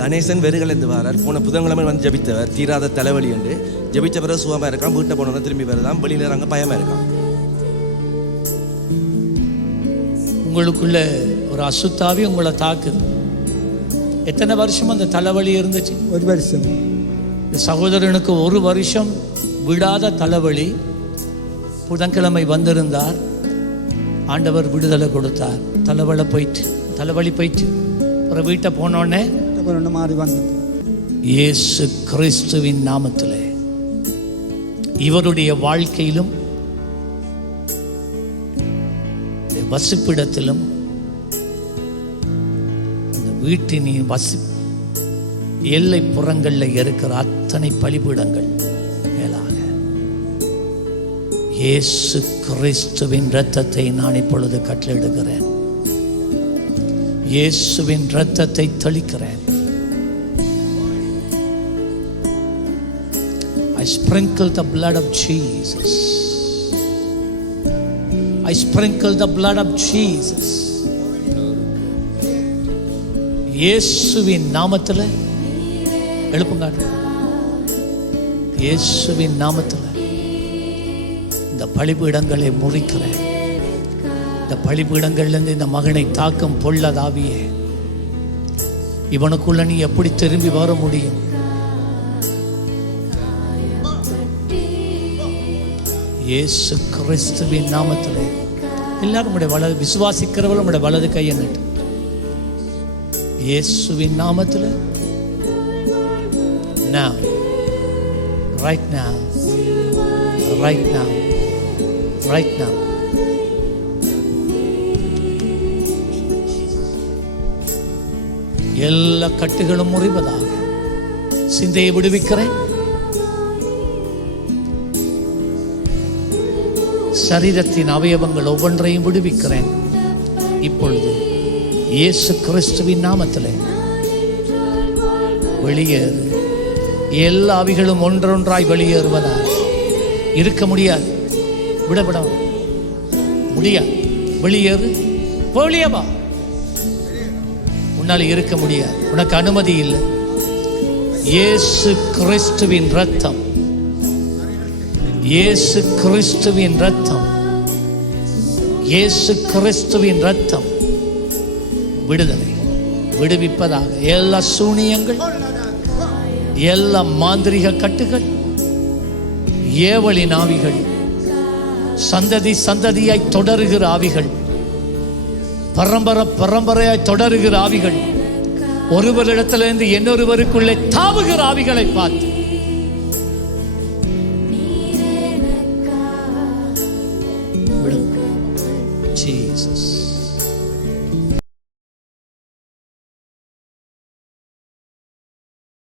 கணேசன் வெறுகலந்து வாரார். போன புதன்கிழமை வந்து ஜபித்தவர். தீராத தலைவலி என்று. ஜபிச்ச பிறகு சுகமாக இருக்கான். வீட்டை போனோன்னு திரும்பி வருதான். வெளியில அங்கே பயமாக இருக்கான். உங்களுக்குள்ள ஒரு அசுத்தாவி உங்களை தாக்குது. எத்தனை வருஷம் அந்த தலைவலி இருந்துச்சு? ஒரு வருஷம். இந்த சகோதரனுக்கு ஒரு வருஷம் விடாத தலைவலி. புதன்கிழமை வந்திருந்தார். ஆண்டவர் விடுதலை கொடுத்தார். தலைவலி போயிட்டு தலைவலி போயிட்டு. ஒரு வீட்டை போனோடனே கொண்டு மாறி வந்தது இயேசு கிறிஸ்துவின் நாமத்தில் இவருடைய வாழ்க்கையிலும் வசிப்பிடத்திலும் இந்த வீட்டின் வசி எல்லை புறங்களில் இருக்கிற அத்தனை பலிபீடங்கள் மேலாக. இயேசு கிறிஸ்துவின் இரத்தத்தை நான் இப்பொழுது கட்டளிடுகிறேன் இயேசுவின் ரத்தத்தை தெளிக்கிறேன் I sprinkle the blood of Jesus. I sprinkle the blood of Jesus. இயேசுவின் நாமத்தில் எழுப்புங்க இயேசுவின் நாமத்தில் இந்த பலிபீடங்களை முறிக்கிறேன் இந்த பலிபீடங்கள்லேருந்து இந்த மகனை தாக்கம் பொல்லதாவியே. இவனுக்குள்ள நீ எப்படி திரும்பி வர முடியும்? இயேசு கிறிஸ்துவின் நாமத்தில். எல்லாரும் உடைய வலது விசுவாசிக்கிறவர்கள் உடைய வலது கையை நட்டு. இயேசுவின் நாமத்தில். Now right now right now right now. எல்லா கட்டுகளும் முறிவதாக. சிந்தையை விடுவிக்கிறேன். சரீரத்தின் அவயவங்கள் ஒவ்வொன்றையும் விடுவிக்கிறேன். இப்பொழுது இயேசு கிறிஸ்துவின் நாமத்தில் வெளியேறு. எல்லா அவிகளும் ஒன்றொன்றாய் வெளியேறுவதா இருக்க முடியாது. விட. முடியாது. வெளியேறு. வெளியவா? உன்னால் இருக்க முடியாது. உனக்கு அனுமதி இல்லை. இயேசு கிறிஸ்துவின் ரத்தம் இயேசு கிறிஸ்துவின் ரத்தம் இயேசு கிறிஸ்துவின் ரத்தம் விடுதலை. விடுவிப்பதாக. எல்லா சூனியங்கள் எல்லா மாந்திரிக கட்டுகள் ஏவலின் ஆவிகள் சந்ததி சந்ததியாய் தொடருகிற ஆவிகள் பரம்பரை பரம்பரையாய் தொடருகிற ஆவிகள். ஒருவரிடத்திலிருந்து இன்னொருவருக்குள்ளே தாவுகிற ஆவிகளை பார்த்து. ஜீசஸ்